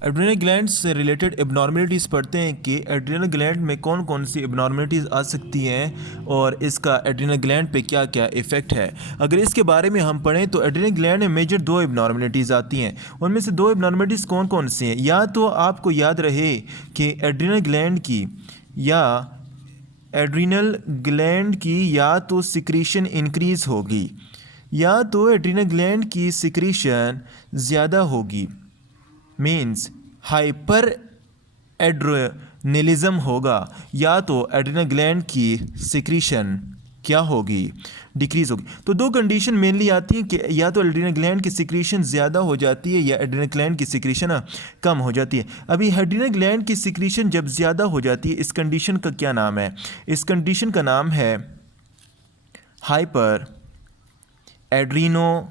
Adrenal gland से related abnormalities पढ़ते हैं कि एड्रिनल ग्लैंड में कौन कौन सी एबनॉर्मलिटीज़ आ सकती हैं और इसका एड्रिनल ग्लैंड पे क्या क्या इफ़ेक्ट है। अगर इसके बारे में हम पढ़ें तो एड्रिनल ग्लैंड में मेजर दो एबनॉर्मलिटीज़ आती हैं। उनमें से दो एबनॉर्मलिटीज़ कौन कौन सी हैं? या तो आपको याद रहे कि एड्रिनल ग्लैंड की या तो सिक्रीशन इंक्रीज़ होगी या तो एड्रिनल ग्लैंड की सिक्रीशन ज़्यादा होगी, मीन्स हाइपर एड्रेनलिज्म होगा, या तो एड्रिनल ग्लैंड की सिक्रीशन क्या होगी, डिक्रीज होगी। तो दो कंडीशन मेनली आती हैं कि या तो एड्रिनल ग्लैंड की सिक्रीशन ज़्यादा हो जाती है या एड्रिनल ग्लैंड की सिक्रीशन कम हो जाती है। अभी एड्रिनल ग्लैंड की सिक्रीशन जब ज़्यादा हो जाती है, इस कंडीशन का क्या नाम है? इस कंडीशन का नाम है हाइपर एड्रिनोलिज्म।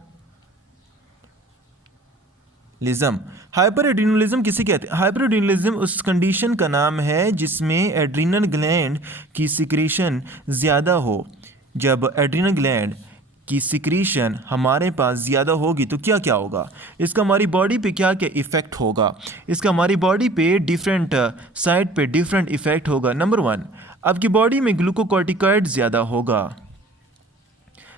हाइपर एड्रिनलिज्म किसे कहते हैं? हाइपर एड्रिनलिज्म उस कंडीशन का नाम है जिसमें एड्रिनल ग्लैंड की सिक्रीशन ज़्यादा हो। जब एड्रिनल ग्लैंड की सिक्रीशन हमारे पास ज़्यादा होगी तो क्या क्या होगा, इसका हमारी बॉडी पे क्या क्या इफ़ेक्ट होगा? इसका हमारी बॉडी पे डिफरेंट साइड पे डिफरेंट इफ़ेक्ट होगा। नंबर 1, आपकी बॉडी में ग्लूकोकॉर्टिकॉइड ज़्यादा होगा।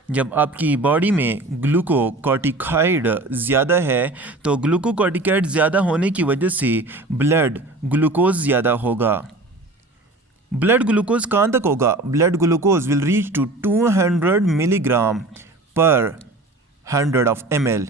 जब आपकी बॉडी में ग्लूकोकॉर्टिकॉइड ज़्यादा है तो ग्लूकोकॉर्टिकॉइड ज़्यादा होने की वजह से ब्लड ग्लूकोज ज़्यादा होगा। ब्लड ग्लूकोज कहाँ तक होगा? Blood glucose will reach to 200 milligram पर 100 ऑफ ml।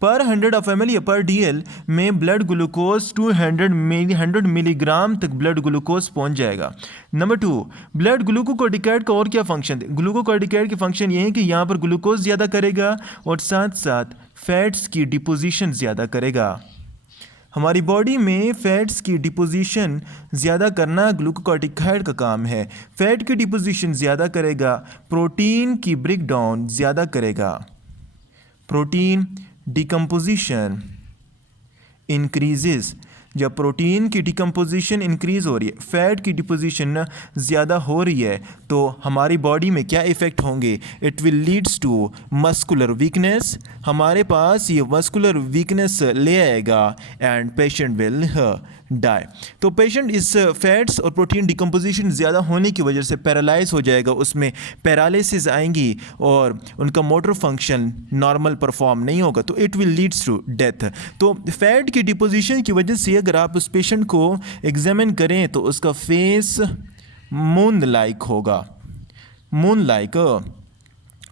पर 100 ऑफ ml या पर DL में ब्लड ग्लूकोज 100 मिलीग्राम तक ब्लड ग्लूकोज पहुंच जाएगा। नंबर 2, ब्लड ग्लूकोकॉर्टिकॉइड का और क्या फंक्शन है? ग्लूकोकॉर्टिकॉइड के फंक्शन ये है कि यहाँ पर ग्लूकोज ज़्यादा करेगा और साथ साथ फैट्स की डिपोजिशन ज़्यादा करेगा। हमारी बॉडी में फैट्स की डिपोजिशन ज़्यादा करना ग्लूकोकॉर्टिकॉइड का काम है। फैट की डिपोजिशन ज़्यादा करेगा, प्रोटीन की ब्रेक डाउन ज़्यादा करेगा, प्रोटीन डिकम्पोजिशन इंक्रीजेस। जब प्रोटीन की डिकम्पोजिशन इंक्रीज़ हो रही है, फैट की डिपोजिशन ज़्यादा हो रही है, तो हमारी बॉडी में क्या इफ़ेक्ट होंगे? It will leads to muscular weakness. हमारे पास ये मस्कुलर वीकनेस ले आएगा एंड पेशेंट विल डाई। तो पेशेंट इस फैट्स और प्रोटीन डिकम्पोजिशन ज़्यादा होने की वजह से पैरालाइज हो जाएगा, उसमें पैरालिसिस आएंगी और उनका मोटर फंक्शन नॉर्मल परफॉर्म नहीं होगा, तो it will leads to death. तो फैट की डिपोजिशन की वजह से अगर आप उस पेशेंट को एग्जामिन करें तो उसका फेस मून लाइक होगा, मून लाइक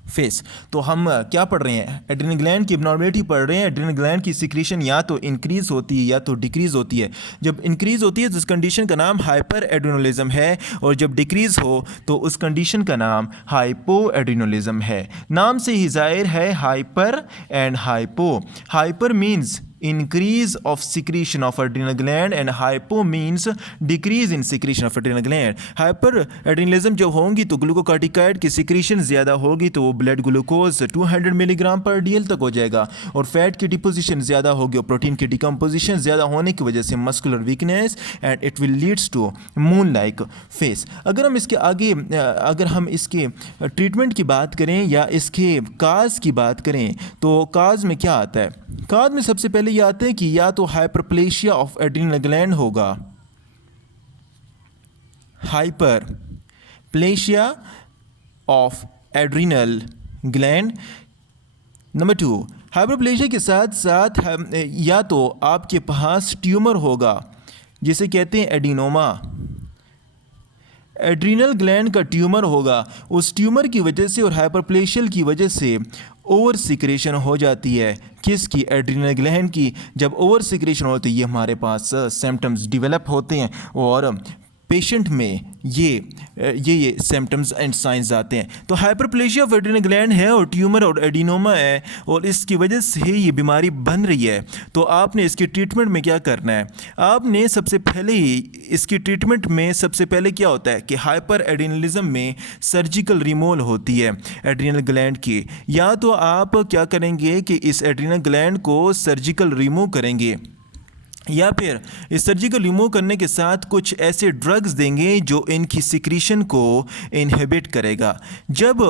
फेस। तो हम क्या पढ़ रहे हैं? एड्रिनल ग्लैंड की एबनॉर्मलिटी पढ़ रहे हैं। एड्रिनल ग्लैंड की सिक्रीशन या तो इंक्रीज़ होती है या तो डिक्रीज़ होती है। जब इंक्रीज़ होती है तो उस कंडीशन का नाम हाइपर एड्रिनलिज्म है, और जब डिक्रीज़ हो तो उस कंडीशन का नाम हाइपो एड्रिनलिज्म है। नाम से ही जाहिर है hyper and hypo. Hyper means increase of secretion of adrenal gland and hypo means decrease in secretion of adrenal gland। Hyper adrenalism जब होंगी तो ग्लूकोकॉर्टिकॉइड की सिक्रीशन ज़्यादा होगी तो वो ब्लड ग्लूकोज 200 मिलीग्राम पर DL तक हो जाएगा, और फैट की डिपोजिशन ज़्यादा होगी और प्रोटीन की डिकम्पोजिशन ज़्यादा होने की वजह से muscular weakness and it will leads to moon like face. अगर हम इसके आगे अगर हम इसके ट्रीटमेंट की बात करें या इसके काज की बात करें तो काज में क्या आता है? काज में सबसे पहले ये आता है कि या तो हाइपरप्लेशिया ऑफ एड्रिनल ग्लैंड होगा, hyperplasia of adrenal gland. Number 2, hyperplasia के साथ साथ या तो आपके पास ट्यूमर होगा जिसे कहते हैं एडिनोमा। एड्रिनल ग्लैंड का ट्यूमर होगा, उस ट्यूमर की वजह से और हाइपरप्लेशिया की वजह से ओवर सिक्रेशन हो जाती है। किसकी? एड्रिनल ग्लैंड की। जब ओवर सिक्रेशन होती है ये हमारे पास सिम्टम्स डेवलप होते हैं और पेशेंट में ये सिम्टम्स एंड साइंस आते हैं। तो हाइपरप्लेशिया ऑफ एड्रिनल ग्लैंड है और ट्यूमर और एडिनोमा है और इसकी वजह से ये बीमारी बन रही है। तो आपने इसकी ट्रीटमेंट में क्या करना है? आपने सबसे पहले ही इसकी ट्रीटमेंट में सबसे पहले क्या होता है कि हाइपर एड्रिनलिज्म में सर्जिकल रिमूवल होती है एड्रिनल ग्लैंड की। या तो आप क्या करेंगे कि इस एड्रिनल ग्लैंड को सर्जिकल रिमूव करेंगे, या फिर इस सर्जिकल रिमूव करने के साथ कुछ ऐसे ड्रग्स देंगे जो इनकी सिक्रीशन को इनहिबिट करेगा। जब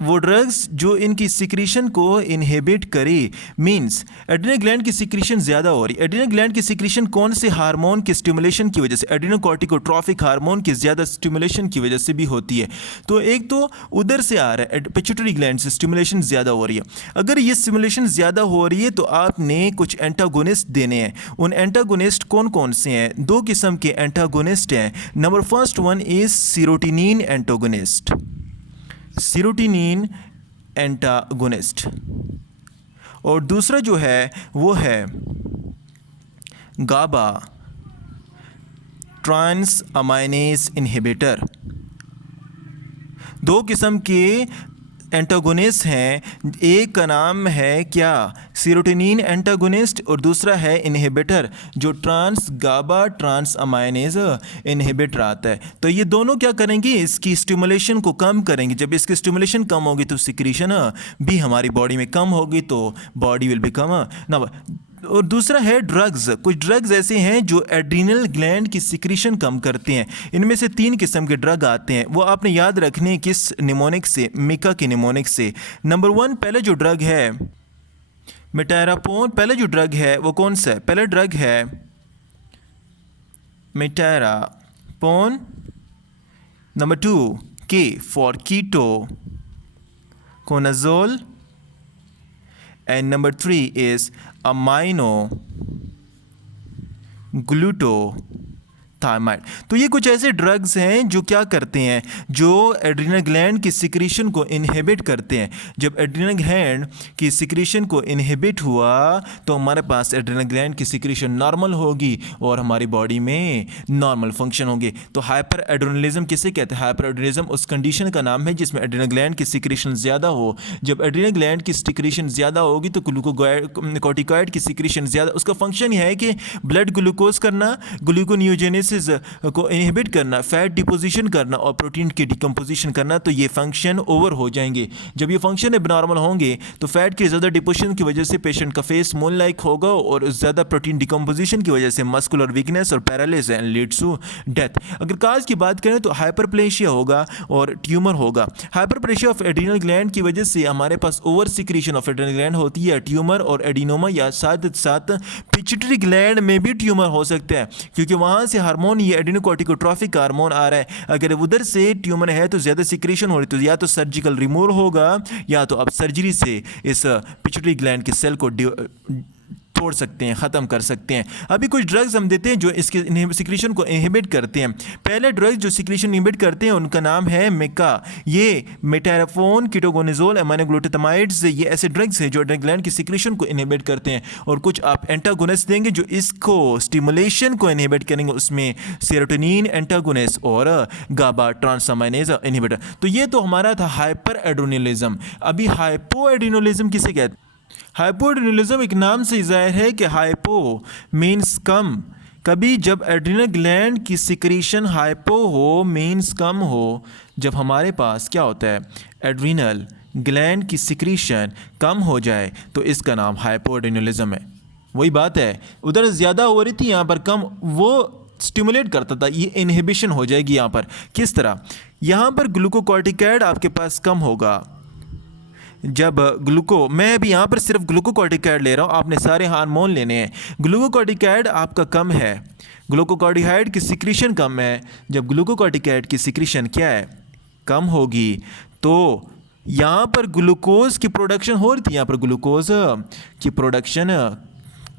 वो ड्रग्स जो इनकी सिक्रीशन को इनहिबिट करे, मींस एड्रिनल ग्लैंड की सिक्रीशन ज़्यादा हो रही है। एड्रिनल ग्लैंड की सिक्रीशन कौन से हार्मोन के स्टिमुलेशन की वजह से, एड्रिनोकॉर्टिकोट्रॉफिक हार्मोन के ज़्यादा स्टिमुलेशन की वजह से भी होती है। तो एक तो उधर से आ रहा है, पिट्यूटरी ग्लैंड से स्टिमुलेशन ज़्यादा हो रही है। अगर ये स्टिमुलेशन ज़्यादा हो रही है तो आपने कुछ एंटागोनिस्ट देने हैं। उन एंटागोनिस्ट कौन कौन से हैं? 2 किस्म के एंटागोनिस्ट हैं। Number first one is serotonin antagonist, serotonin antagonist, और दूसरा जो है वो है गाबा ट्रांस अमाइनेज इनहिबिटर। 2 किस्म के एंटागोनिस्ट हैं, एक का नाम है क्या, सीरोटिनिन एंटागोनिस्ट, और दूसरा है इनहिबिटर जो ट्रांस गाबा ट्रांस अमाइनेज इनहिबिटर आता है। तो ये दोनों क्या करेंगे, इसकी स्टिमुलेशन को कम करेंगे। जब इसकी स्टिमुलेशन कम होगी तो सिक्रीशन भी हमारी बॉडी में कम होगी, तो बॉडी विल बिकम ना। और दूसरा है ड्रग्स। कुछ ड्रग्स ऐसे हैं जो एड्रिनल ग्लैंड की सिक्रीशन कम करते हैं। इनमें से 3 किस्म के ड्रग आते हैं, वो आपने याद रखने हैं किस निमोनिक से, मिका के निमोनिक से। नंबर 1 पहले जो ड्रग है मिटारापोन, पहले जो ड्रग है वो कौन सा है? पहला ड्रग है मिटारापोन। नंबर 2 के for keto कोनाजोल, and number 3 is amino glutathione। तो ये कुछ ऐसे ड्रग्स हैं जो क्या करते हैं, जो एड्रिनल ग्लैंड की सिक्रीशन को इनहिबिट करते हैं। जब एड्रिनल ग्लैंड की सिक्रीशन को इनहिबिट हुआ तो हमारे पास एड्रिनल ग्लैंड की सिक्रीशन नॉर्मल होगी और हमारी बॉडी में नॉर्मल फंक्शन होंगे। तो हाइपर एड्रेनलिज्म किसे कहते हैं? हाइपर एड्रेनलिज्म उस कंडीशन का नाम है जिसमें एड्रिनल ग्लैंड की सिक्रीशन ज़्यादा हो। जब एड्रिनल ग्लैंड की सिक्रीशन ज़्यादा होगी तो ग्लूकोकॉर्टिकॉइड की सिक्रीशन ज़्यादा, उसका फंक्शन यह है कि ब्लड ग्लूकोज करना, ग्लूकोनियोजेनेसिस को इनहिबिट करना, फैट डिपोजिशन करना और प्रोटीन की डिकम्पोजिशन करना। तो ये फंक्शन ओवर हो जाएंगे। जब ये फंक्शन एबनॉर्मल होंगे तो फैट की ज़्यादा डिपोजिशन की वजह से पेशेंट का फेस मून लाइक होगा और ज़्यादा प्रोटीन डिकम्पोजिशन की वजह से मस्कुलर वीकनेस और paralysis and leads to death. अगर काज की बात करें तो हाइपरप्लेशिया होगा और ट्यूमर होगा। हाइपरप्लेशिया ऑफ एड्रिनल ग्लैंड की वजह से हमारे पास over secretion of adrenal gland होती है, ट्यूमर और एडिनोमा, या साथ साथ पिट्यूटरी ग्लैंड में भी ट्यूमर हो सकता है क्योंकि वहाँ से हार्मोन, ये एड्रिनोकॉर्टिकोट्रॉफिक हार्मोन आ रहा है। अगर उधर से ट्यूमर है तो ज़्यादा सिक्रीशन हो रही, तो या तो सर्जिकल रिमूवल होगा या तो अब सर्जरी से इस पिट्यूटरी ग्लैंड के सेल को तोड़ सकते हैं, ख़त्म कर सकते हैं। अभी कुछ ड्रग्स हम देते हैं जो इसके सिक्रीशन को इनहिबिट करते हैं। पहले ड्रग्स जो सिक्रीशन इनहिबिट करते हैं उनका नाम है मिका। ये मिटाराफोन, कीटोगोनाजोल, एमाइनोग्लूटामाइड्स, ये ऐसे ड्रग्स हैं जो एड्रिनल ग्लैंड की सिक्रीशन को इनहिबिट करते हैं। और कुछ आप एंटागोनिस्ट देंगे जो इसको स्टिमुलेशन को इनहिबिट करेंगे, उसमें सेरोटोनिन एंटागोनिस्ट और गाबा ट्रांसअमाइनेज इनहिबिटर। तो ये तो हमारा था हाइपर एड्रेनलिज्म। अभी हाइपो एड्रेनलिज्म किसे कहते हैं? हाइपोएड्रेनलिज्म एक नाम से जाहिर है कि हाइपो मीन्स कम। कभी जब एड्रिनल ग्लैंड की सिक्रीशन हाइपो हो मीन्स कम हो, जब हमारे पास क्या होता है, एड्रिनल ग्लैंड की सिक्रीशन कम हो जाए तो इसका नाम हाइपोएड्रेनलिज्म है। वही बात है, उधर ज़्यादा हो रही थी, यहाँ पर कम, वो स्टिमुलेट करता था, ये इनहिबिशन हो जाएगी यहाँ पर। किस तरह? यहाँ पर ग्लूकोकॉर्टिकॉइड आपके पास कम होगा। जब मैं अभी यहाँ पर सिर्फ ग्लूकोकॉर्टिकॉइड ले रहा हूँ, आपने सारे हार्मोन लेने हैं। ग्लूकोकॉर्टिकॉइड आपका कम है, ग्लूकोकॉर्टिकॉइड की सिक्रीशन कम है। जब ग्लूकोकॉर्टिकॉइड की सिक्रीशन क्या है, कम होगी, तो यहाँ पर ग्लूकोज की प्रोडक्शन हो रही थी, यहाँ पर ग्लूकोज की प्रोडक्शन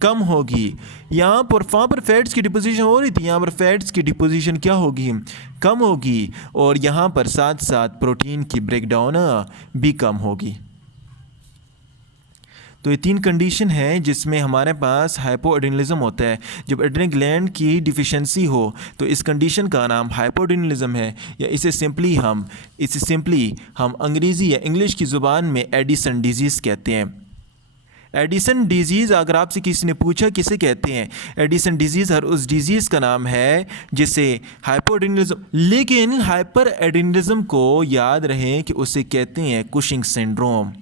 कम होगी। यहाँ पर वहाँ पर फैट्स की डिपोजिशन हो रही थी, यहाँ पर फैट्स की डिपोजिशन क्या होगी, कम होगी। और यहाँ पर साथ साथ प्रोटीन की ब्रेकडाउन भी कम होगी। तो ये 3 कंडीशन है जिसमें हमारे पास हाइपोएड्रेनलिज्म होता है। जब एड्रिनल ग्लैंड की डिफिशिएंसी हो तो इस कंडीशन का नाम हाइपोएड्रेनलिज्म है, या इसे सिंपली हम अंग्रेज़ी या इंग्लिश की ज़ुबान में एडिसन डिजीज़ कहते हैं। एडिसन डिजीज़, अगर आपसे किसी ने पूछा किसे कहते हैं, एडिसन डिजीज़ हर उस डिजीज़ का नाम है जिसे हाइपोएड्रेनलिज्म, लेकिन हाइपर एड्रेनलिज्म को याद रहे कि उसे कहते हैं कुशिंग सिंड्रोम।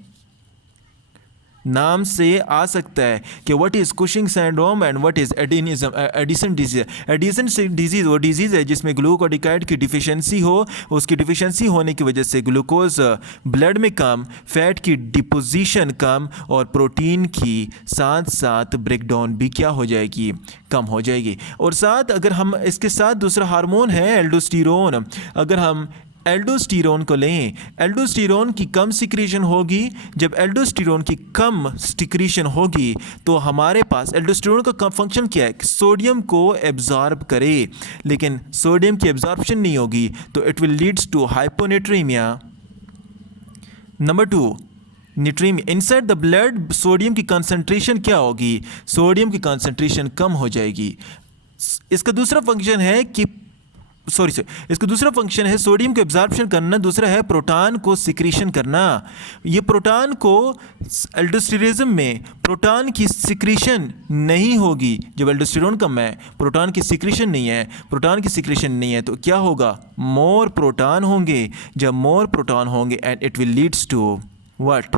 नाम से आ सकता है कि what is Cushing syndrome and what is Addison disease. Edison disease वो डिजीज़ है जिसमें ग्लूकोकार्टिकाइड की डिफिशेंसी हो, उसकी डिफिशेंसी होने की वजह से ग्लूकोज ब्लड में कम, फैट की डिपोजिशन कम और प्रोटीन की साथ साथ ब्रेकडाउन भी क्या हो जाएगी, कम हो जाएगी। और साथ अगर हम इसके साथ दूसरा हार्मोन है एल्डोस्टेरोन, अगर हम एल्डोस्टेरोन को लें, एल्डोस्टेरोन की कम सिक्रीशन होगी। जब एल्डोस्टेरोन की कम सिक्रीशन होगी तो हमारे पास एल्डोस्टेरोन का कम फंक्शन क्या है, सोडियम को एब्जॉर्ब करे, लेकिन सोडियम की एब्जॉर्प्शन नहीं होगी तो it will leads to hyponatremia. Number 2, natremia. Inside the blood sodium की कंसंट्रेशन क्या होगी, सोडियम की कंसंट्रेशन कम हो जाएगी। इसका दूसरा फंक्शन है कि इसका दूसरा फंक्शन है सोडियम को एब्जॉर्प्शन करना, दूसरा है प्रोटॉन को सिक्रीशन करना। ये प्रोटॉन को एल्डोस्टेरोन में प्रोटॉन की सिक्रीशन नहीं होगी। जब एल्डोस्टेरोन कम है, प्रोटॉन की सिक्रीशन नहीं है, प्रोटॉन की सिक्रीशन नहीं है तो क्या होगा, मोर प्रोटॉन होंगे। जब मोर प्रोटॉन होंगे and it will leads to what,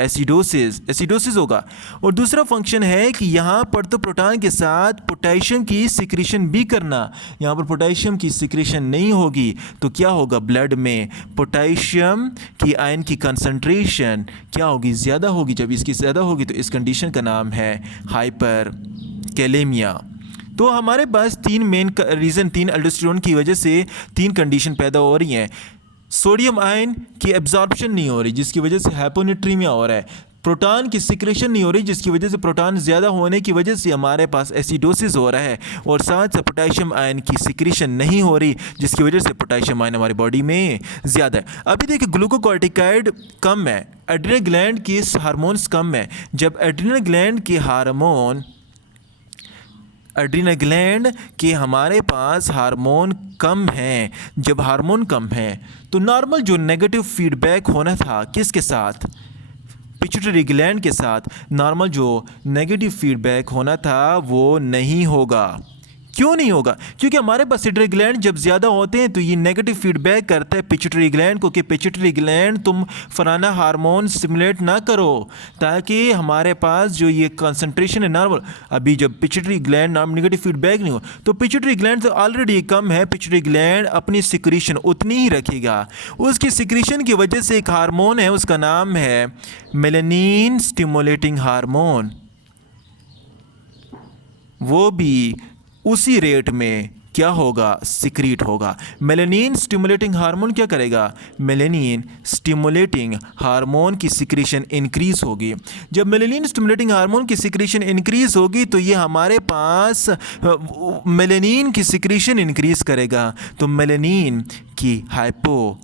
acidosis होगा। और दूसरा फंक्शन है कि यहाँ पर तो प्रोटॉन के साथ पोटेशियम की सिक्रीशन भी करना, यहाँ पर पोटेशियम की सिक्रीशन नहीं होगी तो क्या होगा, ब्लड में पोटेशियम की आयन की कंसंट्रेशन क्या होगी, ज़्यादा होगी। जब इसकी ज़्यादा होगी तो इस कंडीशन का नाम है हाइपर कैलेमिया। तो हमारे पास 3 मेन रीज़न, 3 एल्डोस्टेरोन की वजह से 3 कंडीशन पैदा हो रही हैं। सोडियम आयन की एब्जॉर्प्शन नहीं हो रही जिसकी वजह से हाइपोनेट्रीमिया हो रहा है, प्रोटॉन की सिक्रेशन नहीं हो रही जिसकी वजह से प्रोटॉन ज़्यादा होने की वजह से हमारे पास एसिडोसिस हो रहा है, और साथ से पोटेशियम आयन की सिक्रेशन नहीं हो रही जिसकी वजह से पोटेशियम आयन हमारी बॉडी में ज़्यादा है। अभी देखिए ग्लूकोकॉर्टिकाइड कम है, एड्रिनल ग्लैंड की हार्मोन्स कम है। जब एड्रिनल ग्लैंड के हमारे पास हार्मोन कम हैं, जब हार्मोन कम है तो नॉर्मल जो नेगेटिव फीडबैक होना था किसके साथ, पिट्यूटरी ग्लैंड के साथ, नॉर्मल जो नेगेटिव फीडबैक होना था वो नहीं होगा। क्यों नहीं होगा, क्योंकि हमारे पास पिट्यूटरी ग्लैंड जब ज़्यादा होते हैं तो ये नेगेटिव फीडबैक करता है पिट्यूटरी ग्लैंड को कि पिट्यूटरी ग्लैंड तुम फलाना हार्मोन स्टिमुलेट ना करो ताकि हमारे पास जो ये कंसंट्रेशन है नॉर्मल। अभी जब पिट्यूटरी ग्लैंड नेगेटिव फीडबैक नहीं हो तो पिट्यूटरी ग्लैंड तो ऑलरेडी कम है, पिट्यूटरी ग्लैंड अपनी सिक्रीशन उतनी ही रखेगा। उसकी सिक्रीशन की वजह से एक हार्मोन है, उसका नाम है मेलानिन स्टिमुलेटिंग हार्मोन, वो भी उसी रेट में क्या होगा, सिक्रीट होगा। मेलानिन स्टिमुलेटिंग हार्मोन क्या करेगा, मेलानिन स्टिमुलेटिंग हार्मोन की सिक्रीशन इंक्रीज होगी। जब मेलानिन स्टिमुलेटिंग हार्मोन की सिक्रीशन इंक्रीज होगी तो ये हमारे पास मेलानिन की सिक्रीशन इंक्रीज करेगा। तो मेलानिन की हाइपो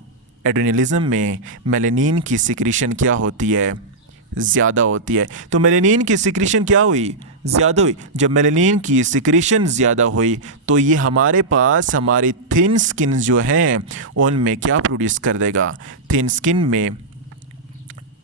एड्रेनलिज्म में मेलानिन की सिक्रीशन क्या होती है, ज़्यादा होती है। तो मेलानिन की सिक्रीशन क्या हुई, ज़्यादा हुई। जब मेलानिन की सिक्रीशन ज़्यादा हुई तो ये हमारे पास हमारी थिन स्किन जो हैं उनमें क्या प्रोड्यूस कर देगा, थिन स्किन में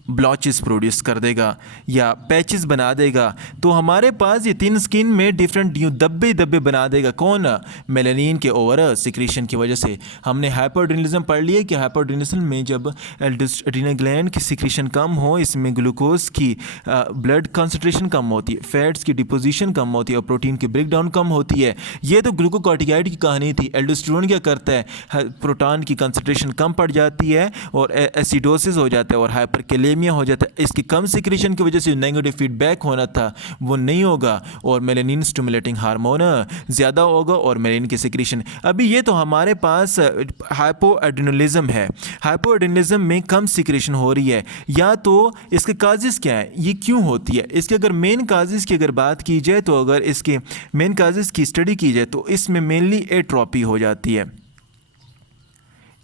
ब्लॉचेस प्रोड्यूस कर देगा या पैचेस बना देगा। तो हमारे पास ये थिन स्किन में डिफरेंट धब्बे धब्बे बना देगा, कौन, मेलानिन के ओवर सिक्रीशन की वजह से। हमने हाइपोएड्रेनलिज्म पढ़ लिया कि हाइपोएड्रेनलिज्म में जब एड्रिनल ग्लैंड की सिक्रीशन कम हो, इसमें ग्लूकोज की ब्लड कंसंट्रेशन कम होती है, फैट्स की डिपोजिशन कम होती है और प्रोटीन की ब्रेकडाउन कम होती है। ये तो ग्लूकोकॉर्टिकाइड की कहानी थी। एल्डोस्टेरोन क्या करता है, प्रोटॉन की कंसंट्रेशन कम पड़ जाती है और एसिडोसिस हो जाता है और हाइपरकैलेमिया हो जाता है। इसकी कम सिक्रीशन की वजह से नेगेटिव फीडबैक होना था वो नहीं होगा और मेलानिन स्टिमुलेटिंग हार्मोन ज़्यादा होगा और मेलानिन की सिक्रीशन। अभी ये तो हमारे पास हाइपोएड्रेनलिज्म है, हाइपोएड्रेनलिज्म में कम सिक्रीशन हो रही है। या तो इसके काजेस क्या है, ये क्यों होती है, इसके अगर मेन काजेस की अगर बात की जाए तो अगर इसके मेन काजेस की स्टडी की जाए तो इसमें मेनली एट्रोपी हो जाती है,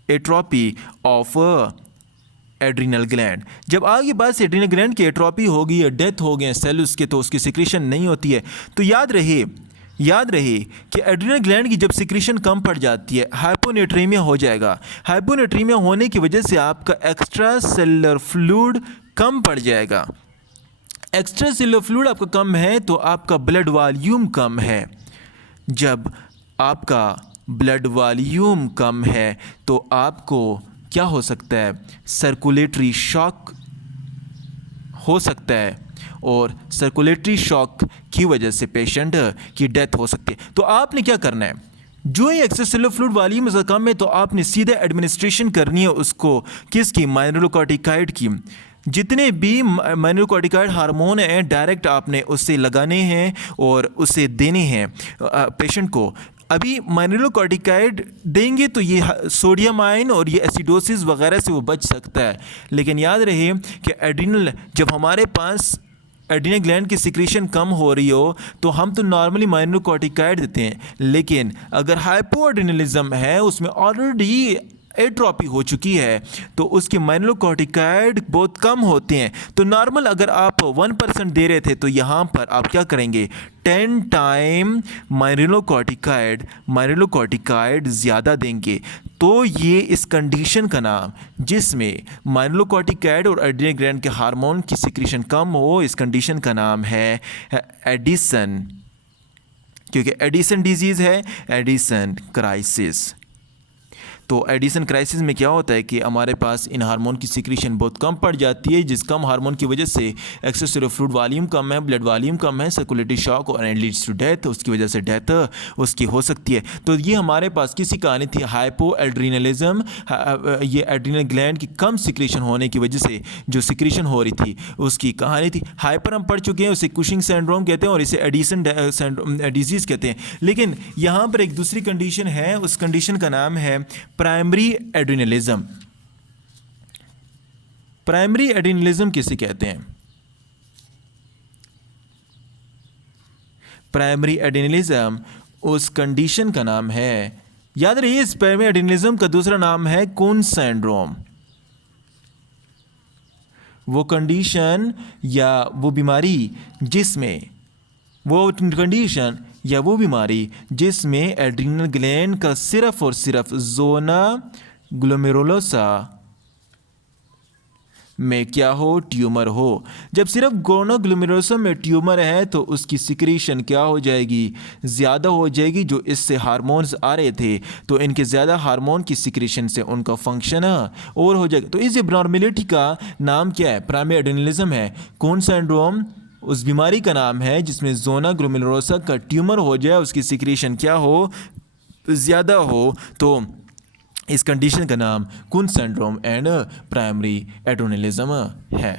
एट्रोपी ऑफ एड्रिनल ग्लैंड। जब आगे बात से एड्रिनल ग्लैंड की एट्रोपी होगी या डेथ हो गए सेल उसके तो उसकी सिक्रीशन नहीं होती है। तो याद रहे कि एड्रिनल ग्लैंड की जब सिक्रीशन कम पड़ जाती है हाइपोनेट्रीमिया हो जाएगा। हाइपोनेट्रीमिया होने की वजह से आपका एक्स्ट्रा सेलुलर फ्लूइड कम पड़ जाएगा। एक्स्ट्रा सेलुलर फ्लूइड आपका कम है तो आपका ब्लड वॉल्यूम कम है। जब आपका ब्लड वॉल्यूम कम है तो आपको क्या हो सकता है, सर्कुलेटरी शॉक हो सकता है। और सर्कुलेटरी शॉक की वजह से पेशेंट की डेथ हो सकती है। तो आपने क्या करना है, जो ही एक्स्ट्रासेलुलर फ्लूइड वॉल्यूम से कम है तो आपने सीधे एडमिनिस्ट्रेशन करनी है उसको, किसकी, माइनरलोकॉर्टिकाइड की। जितने भी माइनरलोकॉर्टिकाइड हार्मोन हैं डायरेक्ट आपने उससे लगाने हैं और उसे देने हैं पेशेंट को। अभी माइनरलोकॉर्टिकाइड देंगे तो ये सोडियम आयन और ये एसिडोसिस वगैरह से वो बच सकता है। लेकिन याद रहे कि एड्रिनल, जब हमारे पास एड्रिनल ग्लैंड की सिक्रीशन कम हो रही हो तो हम तो नॉर्मली माइनरलोकॉर्टिकाइड देते हैं, लेकिन अगर हाइपोएड्रिनलिज्म है, उसमें ऑलरेडी एट्रोपी हो चुकी है, तो उसके माइनरलोकॉर्टिकाइड बहुत कम होते हैं। तो नॉर्मल अगर आप 1% दे रहे थे तो यहाँ पर आप क्या करेंगे, 10 टाइम माइनरलोकॉर्टिकाइड ज़्यादा देंगे। तो ये इस कंडीशन का नाम, जिसमें माइनरलोकॉर्टिकाइड और एड्रिनल ग्लैंड के हार्मोन की सिक्रीशन कम हो, इस कंडीशन का नाम है एडिसन, क्योंकि एडिसन डिजीज़ है, एडिसन क्राइसिस। तो एडिसन क्राइसिस में क्या होता है कि हमारे पास इन हार्मोन की सिक्रीशन बहुत कम पड़ जाती है, जिस कम हार्मोन की वजह से एक्स्ट्रासेलुलर फ्लूइड वॉल्यूम कम है, ब्लड वॉल्यूम कम है, सर्कुलेटरी शॉक और एंड लीड्स टू डेथ, उसकी वजह से डेथ उसकी हो सकती है। तो ये हमारे पास किसी कहानी थी हाइपोएड्रिनलिज्म, ये एड्रिनल ग्लैंड की कम सिक्रीशन होने की वजह से जो सिक्रीशन हो रही थी उसकी कहानी थी। हाइपर हम पढ़ चुके हैं, उसे कुशिंग सिंड्रोम कहते हैं और इसे एडिसन डिजीज़ कहते हैं। लेकिन यहाँ पर एक दूसरी कंडीशन है, उस कंडीशन का नाम है प्राइमरी एड्रिनलिज्म। प्राइमरी एड्रिनलिज्म किसे कहते हैं? प्राइमरी एड्रिनलिज्म उस कंडीशन का नाम है, याद रहिए इस प्राइमरी एड्रिनलिज्म का दूसरा नाम है कुन सिंड्रोम। वो कंडीशन या वो बीमारी जिसमें, वो कंडीशन या वो बीमारी जिसमें एड्रिनल ग्लैंड का सिर्फ और सिर्फ ज़ोना ग्लोमेरुलोसा में क्या हो, ट्यूमर हो। जब सिर्फ ज़ोना ग्लोमेरुलोसा में ट्यूमर है तो उसकी सिक्रीशन क्या हो जाएगी, ज़्यादा हो जाएगी। जो इससे हार्मोन्स आ रहे थे तो इनके ज़्यादा हार्मोन की सिक्रीशन से उनका फंक्शन और हो जाएगा। तो इस एब्नॉर्मेलिटी का नाम क्या है, प्राइमरी एड्रिनलिज्म है। कुन सिंड्रोम उस बीमारी का नाम है जिसमें ज़ोना ग्लोमेरुलोसा का ट्यूमर हो जाए, उसकी सिक्रीशन क्या हो, ज़्यादा हो। तो इस कंडीशन का नाम कुन सिंड्रोम एंड प्राइमरी एड्रिनलिज्म है।